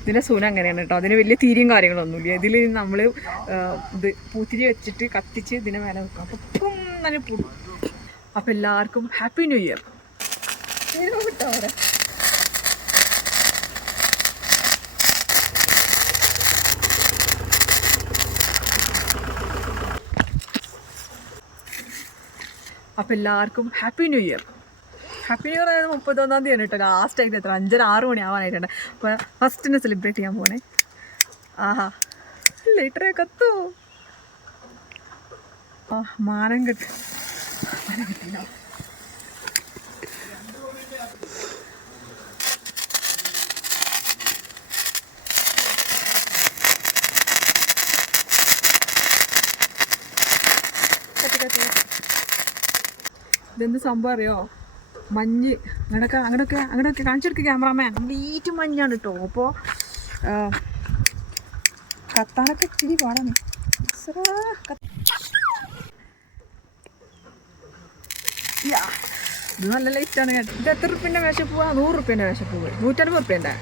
ഇതിൻ്റെ സൂന അങ്ങനെയാണ് കേട്ടോ. അതിന് വലിയ തീരിയും കാര്യങ്ങളൊന്നുമില്ല. ഇതിൽ നമ്മൾ ഇത് പൂത്തിരി വെച്ചിട്ട് കത്തിച്ച് ഇതിനെ മേലെ വെക്കും. അപ്പം നല്ല പൂടും. അപ്പം എല്ലാവർക്കും ഹാപ്പി ന്യൂ ഇയർ. കിട്ടോ അവിടെ അപ്പം എല്ലാവർക്കും happy new year. Happy new year ആയത് 31-ാം തീയതി കേട്ടോ. ലാസ്റ്റ് ആയിട്ട് എത്ര 5-6 മണി ആവാനായിട്ടുണ്ട്. അപ്പോൾ ഫസ്റ്റിനെ സെലിബ്രേറ്റ് ചെയ്യാൻ പോണേ. ആഹാ ലൈറ്ററേ കത്തൂ. ആ മാനം കിട്ടി. മാനം കിട്ടില്ല. ഇതെന്ത് സംഭവം അറിയോ? മഞ്ഞ് അങ്ങനെയൊക്കെ കാണിച്ചെടുക്കുക ക്യാമറാമാൻ. കംപ്ലീറ്റ് മഞ്ഞാണ് കേട്ടോ. അപ്പോൾ കത്താനൊക്കെ ഇച്ചിരി പാടാണ്. ഇത് നല്ല ലൈറ്റാണ് കേട്ടോ. ഇത് എത്ര റുപ്യൻ്റെ വേഷപ്പൂവാ? 100 റുപ്യൻ്റെ വേഷപ്പൂവ്. 150 റുപ്യൻ്റെ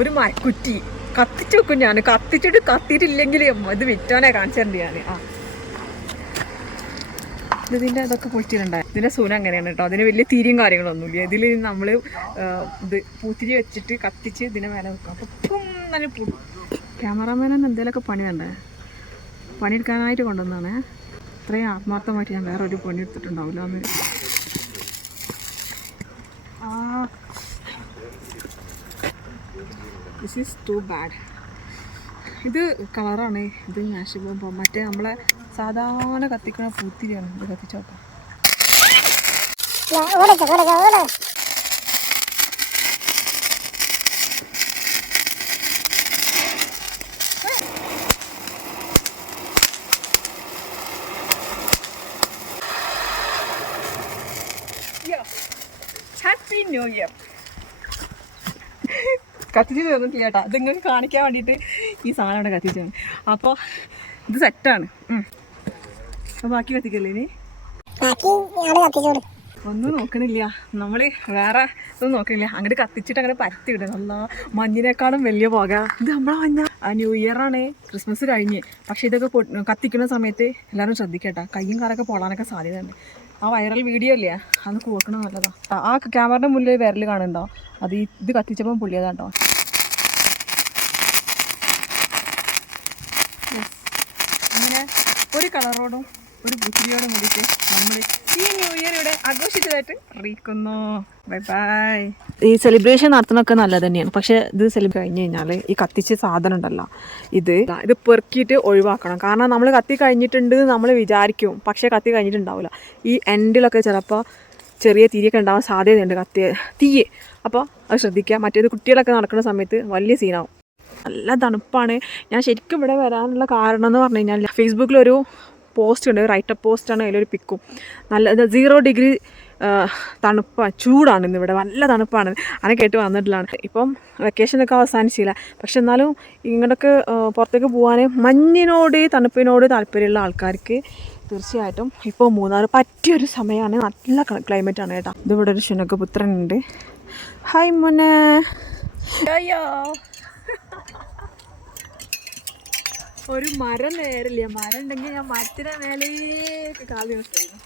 ഒരു മരക്കുറ്റി. കത്തിച്ച് വെക്കും ഞാൻ. കത്തിച്ചിട്ട് കത്തിയിട്ടില്ലെങ്കിൽ ഇത് വിറ്റാനെ കാണിച്ചിട്ടുണ്ട് ഞാൻ. ആ ഇതിൻ്റെ ഇതൊക്കെ പൊളിച്ചിട്ടുണ്ടായി. ഇതിൻ്റെ സൂന അങ്ങനെയാണ് കേട്ടോ. അതിന് വലിയ തീരിയും കാര്യങ്ങളൊന്നുമില്ല. ഇതിൽ നമ്മൾ ഇത് പൂത്തിരി വെച്ചിട്ട് കത്തിച്ച് ഇതിനെ മേലെ വെക്കും. അപ്പം നല്ല പൂടും. ക്യാമറാമാനൊന്നും എന്തെങ്കിലുമൊക്കെ പണി വേണ്ടേ? പണിയെടുക്കാനായിട്ട് കൊണ്ടുവന്നാണ്. ഇത്രയും ആത്മാർത്ഥമായിട്ട് ഞാൻ വേറെ ഒരു പണി എടുത്തിട്ടുണ്ടാവില്ല എന്ന്. This is too bad. ഇത് കളറാണ്. ഇത് നാശി പോകുമ്പോൾ മറ്റേ നമ്മളെ സാധാരണ കത്തിക്കണ പൂത്തിരിയാണ്. ഇത് കത്തിച്ച് നോക്കാം. Happy new year. കത്തിച്ച് തീർന്നിട്ടില്ല കേട്ടോ. അത് നിങ്ങൾക്ക് കാണിക്കാൻ വേണ്ടിയിട്ട് ഈ സാധനം ഇവിടെ കത്തിച്ചാണ്. അപ്പോൾ ഇത് സെറ്റാണ്. അപ്പോൾ ബാക്കി കത്തിക്കല്ലേ ഇനി? ഒന്നും നോക്കണില്ല നമ്മൾ. വേറെ ഒന്നും നോക്കണില്ല. അങ്ങോട്ട് കത്തിച്ചിട്ട് അങ്ങനെ പരത്തി വിടും. നല്ല മഞ്ഞിനേക്കാളും വലിയ പോക. ഇത് നമ്മളെ മഞ്ഞ. ന്യൂ ഇയറാണ്, ക്രിസ്മസ് കഴിഞ്ഞ്. പക്ഷേ ഇതൊക്കെ കത്തിക്കുന്ന സമയത്ത് എല്ലാവരും ശ്രദ്ധിക്കട്ടോ. കയ്യും കാലൊക്കെ പൊളാനൊക്കെ സാധ്യതയുണ്ട്. ആ വൈറൽ വീഡിയോ ഇല്ലേ, അത് കൊടുക്കണം നല്ലതാണ്. ആ ക്യാമറയുടെ മുന്നിൽ വിരൽ കാണുന്നുണ്ടോ? അത് ഇത് കത്തിച്ചപ്പം പുള്ളിയതാട്ടോ. അങ്ങനെ ഒരു കളറോടും ഒരു പൂത്തിരിയോടും കൂടിയിട്ട് നമ്മൾ ഈ ന്യൂ ഇയർ ഇവിടെ ആഘോഷിച്ചതായിട്ട് അറിയിക്കുന്നു. Bye bye. ഈ സെലിബ്രേഷൻ നടത്തുന്നതൊക്കെ നല്ലത് തന്നെയാണ്. പക്ഷേ ഇത് സെലിബ്രേറ്റ് കഴിഞ്ഞ് കഴിഞ്ഞാൽ ഈ കത്തിച്ച സാധനം ഉണ്ടല്ലോ, ഇത് പെറുക്കിയിട്ട് ഒഴിവാക്കണം. കാരണം നമ്മൾ കത്തി കഴിഞ്ഞിട്ടുണ്ട് നമ്മൾ വിചാരിക്കും, പക്ഷേ കത്തി കഴിഞ്ഞിട്ടുണ്ടാവില്ല. ഈ എൻഡിലൊക്കെ ചിലപ്പോൾ ചെറിയ തീയൊക്കെ ഉണ്ടാവാൻ സാധ്യതയുണ്ട്, തീയ്. അപ്പോൾ അത് ശ്രദ്ധിക്കുക. മറ്റേത് കുട്ടികളൊക്കെ നടക്കുന്ന സമയത്ത് വലിയ സീനാവും. നല്ല തണുപ്പാണ്. ഞാൻ ശരിക്കും ഇവിടെ വരാനുള്ള കാരണം എന്ന് പറഞ്ഞു കഴിഞ്ഞാൽ ഫേസ്ബുക്കിലൊരു പോസ്റ്റ് ഉണ്ട്, റൈറ്റപ്പ് പോസ്റ്റാണ്. അതിലൊരു പിക്കും. നല്ല 0 ഡിഗ്രി ചൂടാണ് ഇന്നിവിടെ. നല്ല തണുപ്പാണ്. അങ്ങനെ കേട്ട് വന്നിട്ടുള്ളതാണ്. ഇപ്പം വെക്കേഷനൊക്കെ അവസാനിച്ചില്ല. പക്ഷെ എന്നാലും ഇങ്ങോട്ടൊക്കെ പുറത്തേക്ക് പോകാൻ മഞ്ഞിനോട് തണുപ്പിനോട് താല്പര്യമുള്ള ആൾക്കാർക്ക് തീർച്ചയായിട്ടും ഇപ്പോൾ മൂന്നാർ പറ്റിയൊരു സമയമാണ്. നല്ല ക്ലൈമറ്റാണ് കേട്ടോ. ഇതിവിടെ ഒരു ശുനകപുത്രനുണ്ട്. ഹായ് മോനെ. അയ്യോ ഒരു മരം നേരില്ല. മരം ഉണ്ടെങ്കിൽ ഞാൻ മരത്തിന് മേലേക്ക് കാല് വെച്ചിരുന്നു.